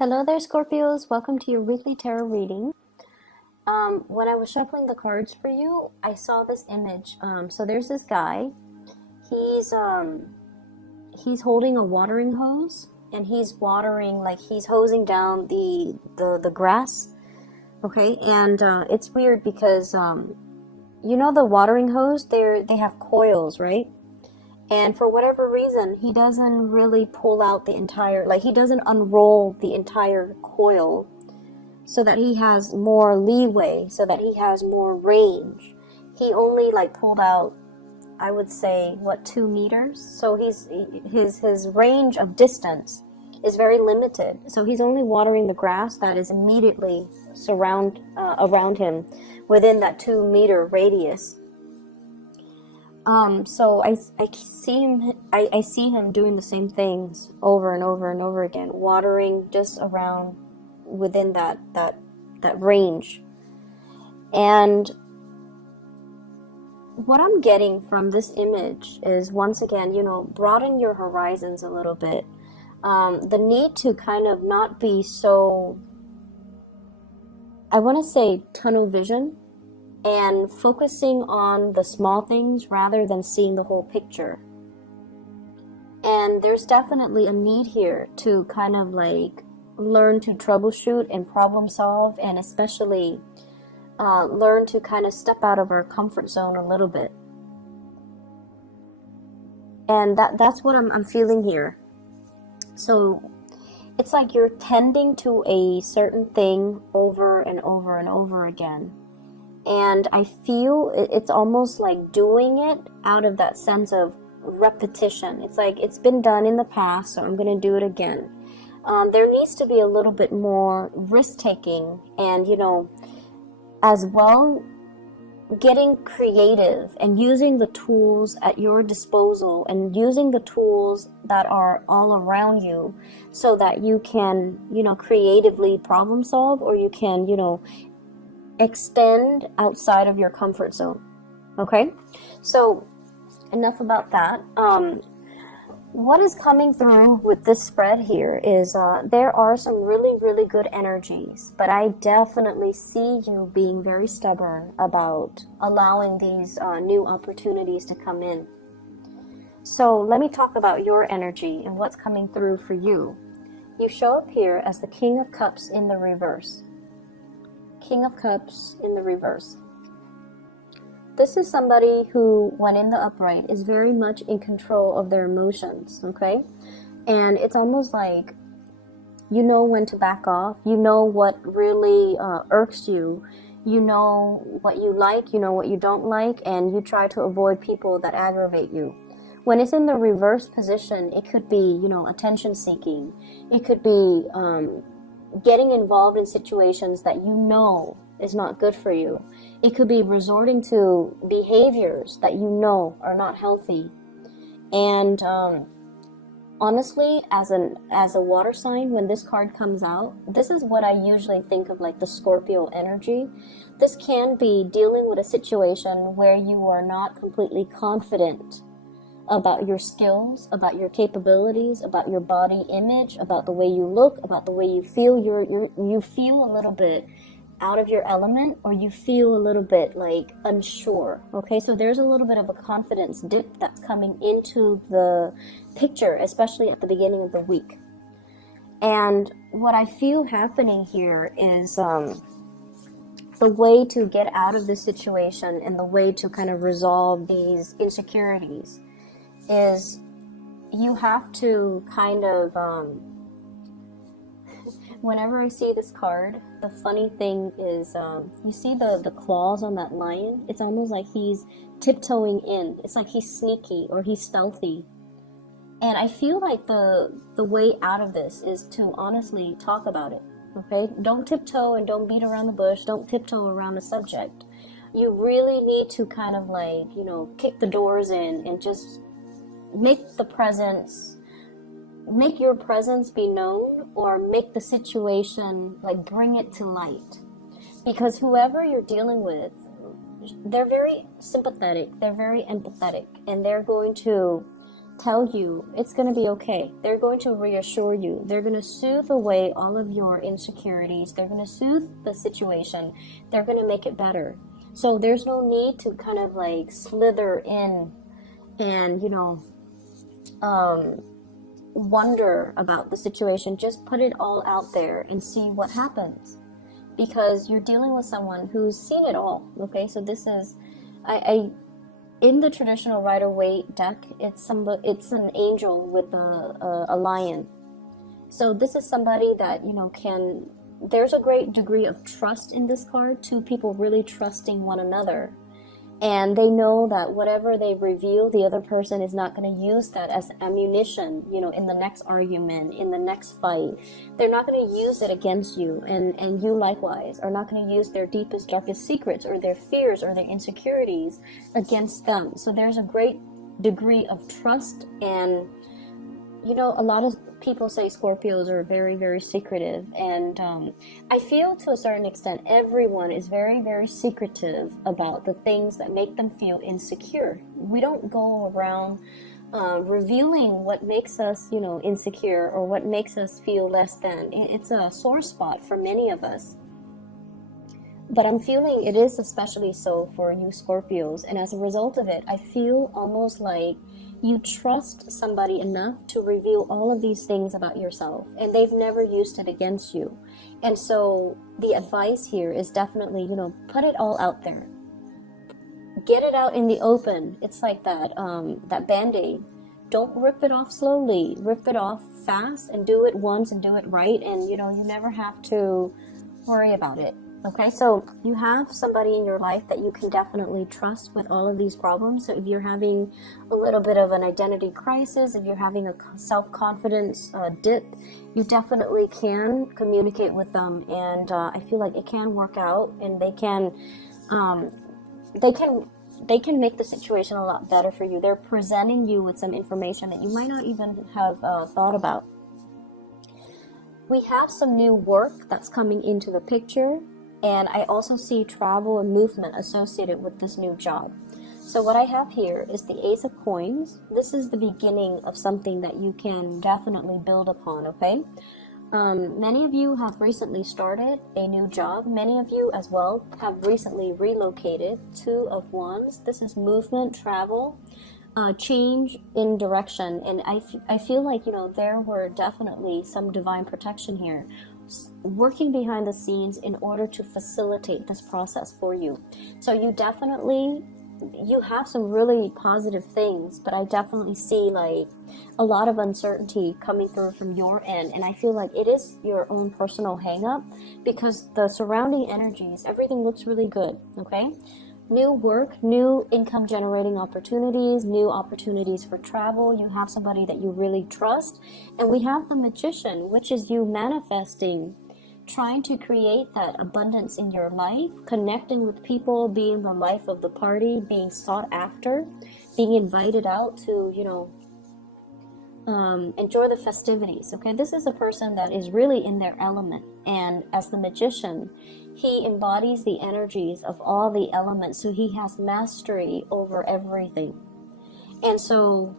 Hello there, Scorpios. Welcome to your weekly tarot reading. When I was shuffling the cards for you, I saw this image. So there's this guy. He's he's holding a watering hose, and he's watering, like he's hosing down the grass. Okay, and it's weird because you know the watering hose. They have coils, right? And for whatever reason, he doesn't really pull out the entire, like he doesn't unroll the entire coil so that he has more leeway, so that he has more range. He only like pulled out, I would say, what, 2 meters? So his range of distance is very limited. So he's only watering the grass that is immediately around him within that 2 meter radius. So I see him doing the same things over and over and over again, watering just around within that range. And what I'm getting from this image is, once again, broaden your horizons a little bit. The need to kind of not be so, I want to say, tunnel vision, and focusing on the small things rather than seeing the whole picture. And there's definitely a need here to kind of like learn to troubleshoot and problem solve, and especially learn to kind of step out of our comfort zone a little bit. And that's what I'm feeling here. So it's like you're tending to a certain thing over and over and over again. And I feel it's almost like doing it out of that sense of repetition. It's like it's been done in the past, so I'm going to do it again. There needs to be a little bit more risk-taking and, as well, getting creative and using the tools at your disposal and using the tools that are all around you so that you can, creatively problem solve, or you can, extend outside of your comfort zone. Okay, so enough about that. What is coming through with this spread here is there are some really good energies, but I definitely see you being very stubborn about allowing these new opportunities to come in. So let me talk about your energy and what's coming through for you. You show up here as the King of Cups in the reverse. King of Cups in the reverse. This is somebody who, when in the upright, is very much in control of their emotions, okay? And it's almost like you know when to back off. You know what really irks you. You know what you like, you know what you don't like, and you try to avoid people that aggravate you. When it's in the reverse position, it could be, attention seeking. It could be getting involved in situations that you know is not good for you. It could be resorting to behaviors that you know are not healthy. And honestly, as a water sign, when this card comes out, this is what I usually think of, like the Scorpio energy. This can be dealing with a situation where you are not completely confident about your skills, about your capabilities, about your body image, about the way you look, about the way you feel. You feel a little bit out of your element, or you feel a little bit like unsure. Okay, so there's a little bit of a confidence dip that's coming into the picture, especially at the beginning of the week. And what I feel happening here is the way to get out of this situation and the way to kind of resolve these insecurities is you have to kind of, whenever I see this card, the funny thing is, you see the claws on that lion? It's almost like he's tiptoeing in. It's like he's sneaky or he's stealthy. And I feel like the way out of this is to honestly talk about it, okay? Don't tiptoe and don't beat around the bush. Don't tiptoe around the subject. You really need to kind of like, kick the doors in and just make your presence be known, or make the situation, like, bring it to light. Because whoever you're dealing with, they're very sympathetic, they're very empathetic, and they're going to tell you it's going to be okay. They're going to reassure you. They're going to soothe away all of your insecurities. They're going to soothe the situation. They're going to make it better. So there's no need to kind of like slither in and, wonder about the situation. Just put it all out there and see what happens, because you're dealing with someone who's seen it all. Okay, so this is, in the traditional Rider-Waite deck, it's an angel with a lion. So this is somebody that there's a great degree of trust in this card. Two people really trusting one another. And they know that whatever they reveal, the other person is not going to use that as ammunition, in the next argument, in the next fight. They're not going to use it against you. And you likewise are not going to use their deepest, darkest secrets or their fears or their insecurities against them. So there's a great degree of trust. And, a lot of people say Scorpios are very, very secretive. And I feel to a certain extent, everyone is very, very secretive about the things that make them feel insecure. We don't go around revealing what makes us, insecure or what makes us feel less than. It's a sore spot for many of us. But I'm feeling it is especially so for you Scorpios. And as a result of it, I feel almost like you trust somebody enough to reveal all of these things about yourself, and they've never used it against you. And so the advice here is definitely, put it all out there. Get it out in the open. It's like that Band-Aid. Don't rip it off slowly. Rip it off fast and do it once and do it right, and you never have to worry about it. Okay, so you have somebody in your life that you can definitely trust with all of these problems. So if you're having a little bit of an identity crisis, if you're having a self-confidence dip, you definitely can communicate with them, and I feel like it can work out, and they can make the situation a lot better for you. They're presenting you with some information that you might not even have thought about. We have some new work that's coming into the picture. And I also see travel and movement associated with this new job. So what I have here is the Ace of Coins. This is the beginning of something that you can definitely build upon, okay? Many of you have recently started a new job. Many of you as well have recently relocated. Two of Wands. This is movement, travel, change in direction. And I feel like, there were definitely some divine protection here, working behind the scenes in order to facilitate this process for you. So you have some really positive things, but I definitely see like a lot of uncertainty coming through from your end. And I feel like it is your own personal hang up, because the surrounding energies, everything looks really good. Okay. New work, new income generating opportunities, new opportunities for travel. You have somebody that you really trust. And we have the Magician, which is you manifesting, trying to create that abundance in your life, connecting with people, being the life of the party, being sought after, being invited out to, enjoy the festivities. Okay, this is a person that is really in their element. And as the Magician, he embodies the energies of all the elements, so he has mastery over everything. And so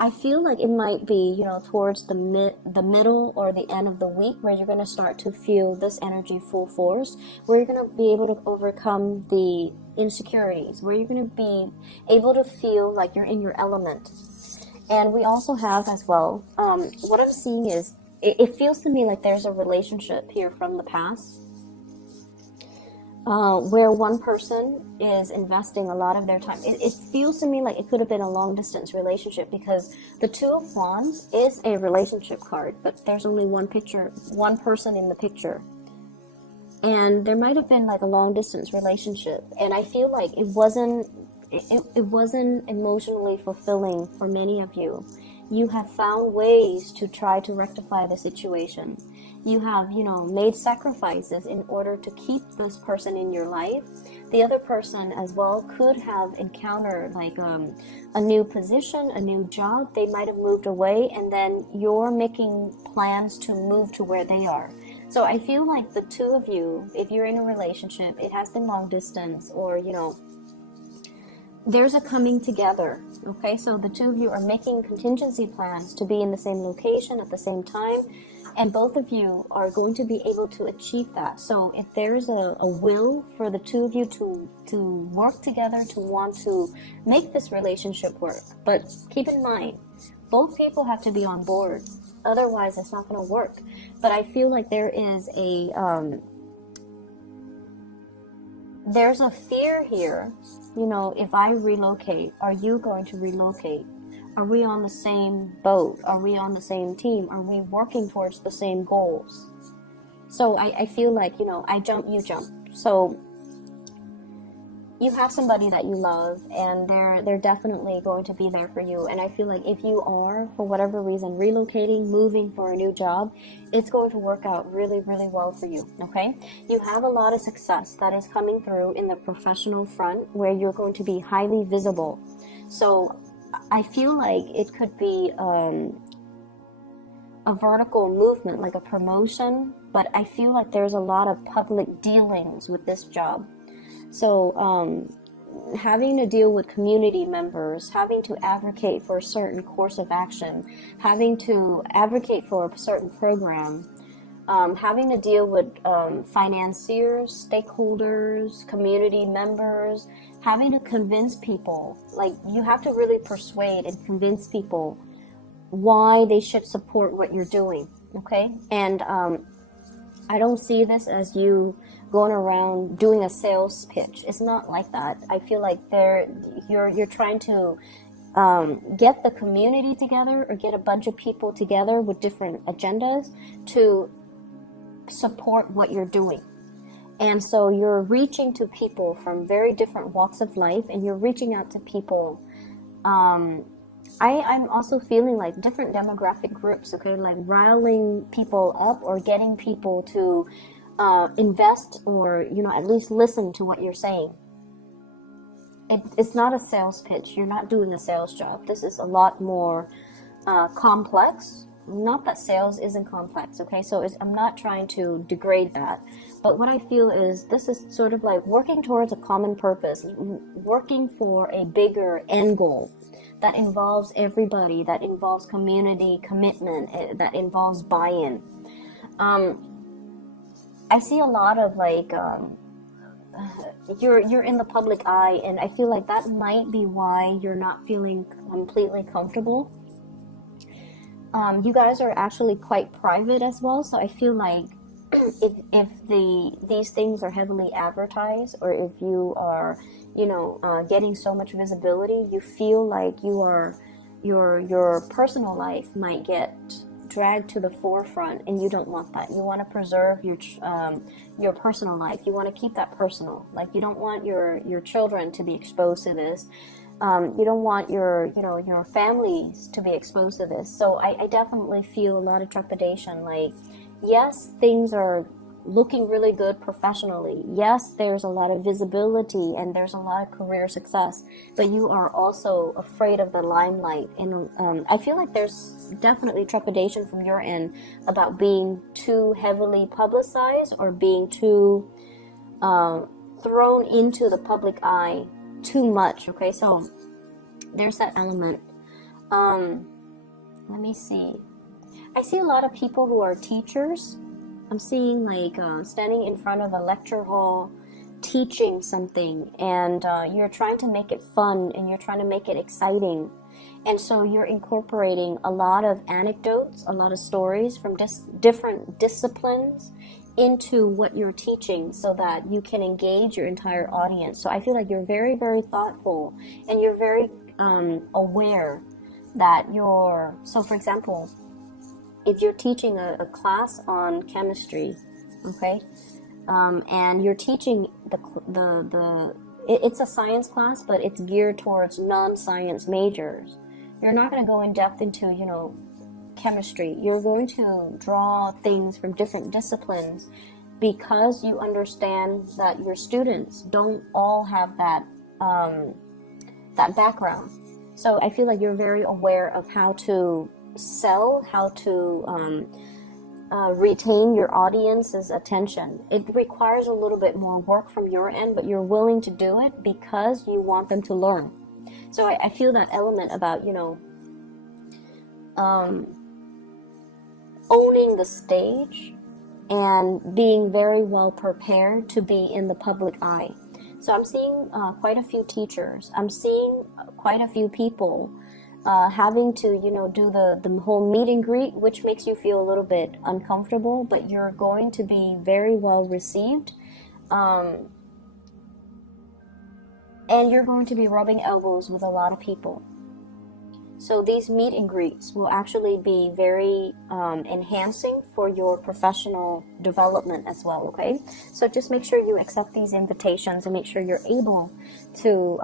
I feel like it might be, towards the middle or the end of the week where you're going to start to feel this energy full force, where you're going to be able to overcome the insecurities, where you're going to be able to feel like you're in your element. And we also have as well, what I'm seeing is, it feels to me like there's a relationship here from the past where one person is investing a lot of their time. It feels to me like it could have been a long distance relationship, because the Two of Wands is a relationship card, but there's only one person in the picture. And there might have been like a long distance relationship, and I feel like it wasn't emotionally fulfilling for many of you. You have found ways to try to rectify the situation. You have, made sacrifices in order to keep this person in your life. The other person as well could have encountered like a new position, a new job. They might have moved away, and then you're making plans to move to where they are. So I feel like the two of you, if you're in a relationship, it has been long distance, or, there's a coming together. Okay, so the two of you are making contingency plans to be in the same location at the same time, and both of you are going to be able to achieve that. So if there's a will for the two of you to work together, to want to make this relationship work, but keep in mind, both people have to be on board. Otherwise, it's not going to work. But I feel like there's a fear here. You know, if I relocate, are you going to relocate? Are we on the same boat? Are we on the same team? Are we working towards the same goals? So I feel like, you know, I jump, you jump. So you have somebody that you love, and they're definitely going to be there for you. And I feel like if you are, for whatever reason, relocating, moving for a new job, it's going to work out really, really well for you, okay? You have a lot of success that is coming through in the professional front, where you're going to be highly visible. So I feel like it could be a vertical movement, like a promotion, but I feel like there's a lot of public dealings with this job. So having to deal with community members, having to advocate for a certain course of action, having to advocate for a certain program, having to deal with financiers, stakeholders, community members, having to convince people. Like, you have to really persuade and convince people why they should support what you're doing, okay? And I don't see this as you going around doing a sales pitch. It's not like that. I feel like you're trying to get the community together, or get a bunch of people together with different agendas to support what you're doing. And so you're reaching to people from very different walks of life, and you're reaching out to people. I'm also feeling like different demographic groups, okay, like riling people up or getting people to invest, or, you know, at least listen to what you're saying. It's not a sales pitch. You're not doing a sales job. This is a lot more complex. Not that sales isn't complex, okay? So I'm not trying to degrade that. But what I feel is this is sort of like working towards a common purpose, working for a bigger end goal that involves everybody, that involves community commitment, that involves buy-in. I see a lot of like you're in the public eye, and I feel like that might be why you're not feeling completely comfortable. You guys are actually quite private as well, so I feel like if these things are heavily advertised, or if you are, you know, getting so much visibility, you feel like your personal life might get dragged to the forefront, and you don't want that. You want to preserve your personal life. You want to keep that personal. Like, you don't want your children to be exposed to this. You don't want your families to be exposed to this. So I definitely feel a lot of trepidation. Like, yes, things are looking really good professionally. Yes, there's a lot of visibility and there's a lot of career success, but you are also afraid of the limelight. And I feel like there's definitely trepidation from your end about being too heavily publicized, or being too thrown into the public eye too much. Okay, so there's that element. Let me see. I see a lot of people who are teachers. I'm seeing like standing in front of a lecture hall teaching something, and you're trying to make it fun, and you're trying to make it exciting. And so you're incorporating a lot of anecdotes, a lot of stories from different disciplines into what you're teaching, so that you can engage your entire audience. So I feel like you're very, very thoughtful, and you're very aware that so for example, if you're teaching a class on chemistry, okay, and you're teaching it's a science class, but it's geared towards non-science majors. You're not going to go in depth into, you know, chemistry. You're going to draw things from different disciplines, because you understand that your students don't all have that background. So I feel like you're very aware of how to sell, how to retain your audience's attention. It requires a little bit more work from your end, but you're willing to do it because you want them to learn. So I feel that element about, owning the stage and being very well prepared to be in the public eye. So I'm seeing quite a few teachers. I'm seeing quite a few people having to, do the whole meet and greet, which makes you feel a little bit uncomfortable, but you're going to be very well received. And you're going to be rubbing elbows with a lot of people. So these meet and greets will actually be very enhancing for your professional development as well, okay? So just make sure you accept these invitations and make sure you're able to,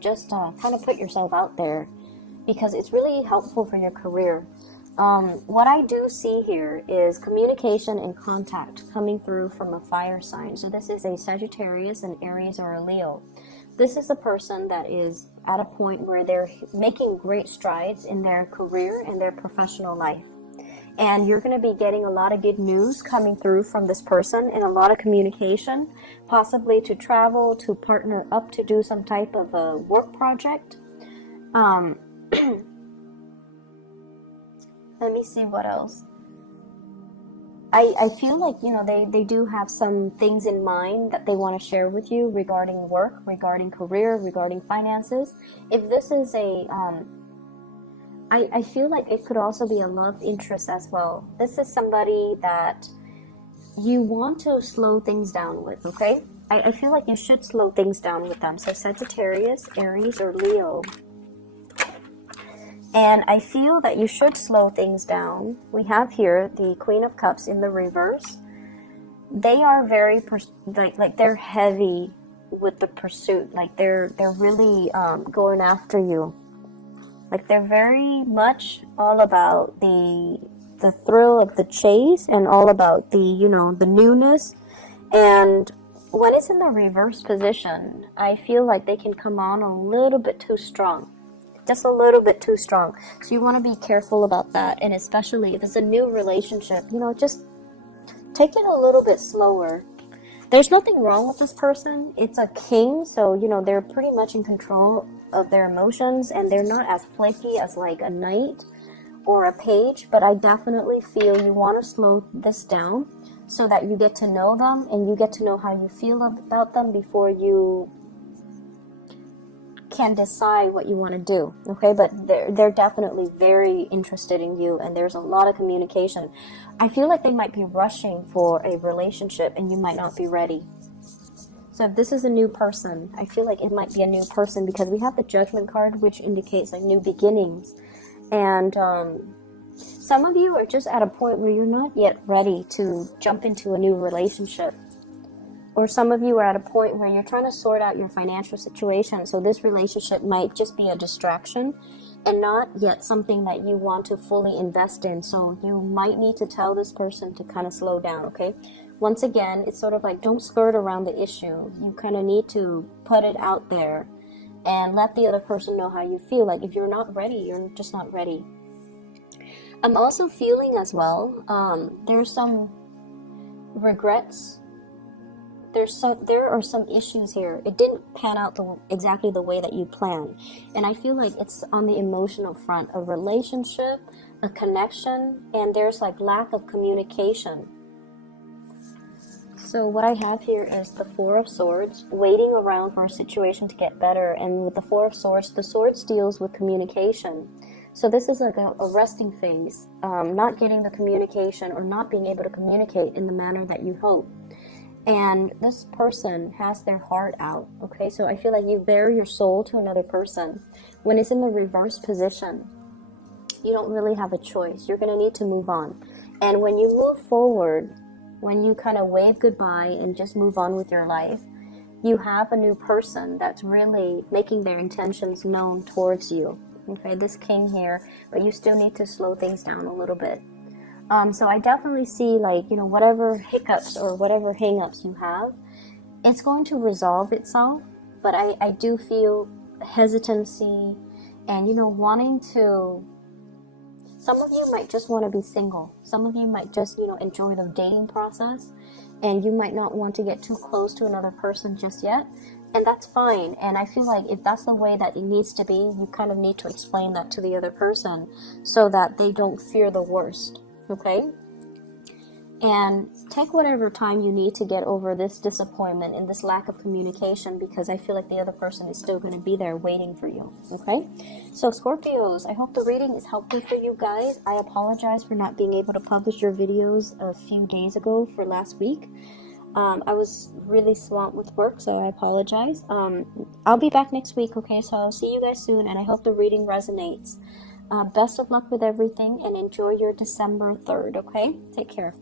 just kind of put yourself out there, because it's really helpful for your career. What I do see here is communication and contact coming through from a fire sign. So this is a Sagittarius, an Aries, or a Leo. This is a person that is at a point where they're making great strides in their career and their professional life. And you're going to be getting a lot of good news coming through from this person, and a lot of communication, possibly to travel, to partner up, to do some type of a work project. Let me see what else. I feel like, they do have some things in mind that they want to share with you regarding work, regarding career, regarding finances. If this is I feel like it could also be a love interest as well. This is somebody that you want to slow things down with, okay? I feel like you should slow things down with them. So Sagittarius, Aries, or Leo. And I feel that you should slow things down. We have here the Queen of Cups in the reverse. They are very, like they're heavy with the pursuit. Like they're really going after you. Like they're very much all about the thrill of the chase, and all about the, the newness. And when it's in the reverse position, I feel like they can come on a little bit too strong. Just a little bit too strong. So you want to be careful about that. And especially if it's a new relationship, just take it a little bit slower. There's nothing wrong with this person. It's a king, so they're pretty much in control of their emotions, and they're not as flaky as like a knight or a page. But I definitely feel you want to slow this down so that you get to know them and you get to know how you feel about them before you can decide what you want to do, okay? But they're definitely very interested in you, and there's a lot of communication. I feel like they might be rushing for a relationship, and you might not be ready. So if this is a new person, I feel like it might be a new person, because we have the Judgment card, which indicates like new beginnings. And some of you are just at a point where you're not yet ready to jump into a new relationship. Or some of you are at a point where you're trying to sort out your financial situation. So this relationship might just be a distraction and not yet something that you want to fully invest in. So you might need to tell this person to kind of slow down, okay? Once again, it's sort of like, don't skirt around the issue. You kind of need to put it out there and let the other person know how you feel. Like if you're not ready, you're just not ready. I'm also feeling as well, there's some regrets. There are some issues here. It didn't pan out exactly the way that you planned. And I feel like it's on the emotional front, a relationship, a connection, and there's like lack of communication. So what I have here is the Four of Swords, waiting around for a situation to get better. And with the Four of Swords, the Swords deals with communication. So this is like a resting phase, not getting the communication or not being able to communicate in the manner that you hope. And this person has their heart out, okay? So I feel like you bear your soul to another person. When it's in the reverse position, you don't really have a choice. You're going to need to move on. And when you move forward, when you kind of wave goodbye and just move on with your life, you have a new person that's really making their intentions known towards you. Okay, this king here, but you still need to slow things down a little bit. So I definitely see, like, whatever hiccups or whatever hang-ups you have, it's going to resolve itself. But I do feel hesitancy and, wanting to Some of you might just want to be single. Some of you might just, you know, enjoy the dating process, and you might not want to get too close to another person just yet. And that's fine. And I feel like if that's the way that it needs to be, you kind of need to explain that to the other person so that they don't fear the worst. Okay? And take whatever time you need to get over this disappointment and this lack of communication, because I feel like the other person is still going to be there waiting for you. Okay? So Scorpios, I hope the reading is helpful for you guys. I apologize for not being able to publish your videos a few days ago for last week. I was really swamped with work, so I apologize. I'll be back next week, okay? So I'll see you guys soon, and I hope the reading resonates. Best of luck with everything, and enjoy your December 3rd, okay? Take care.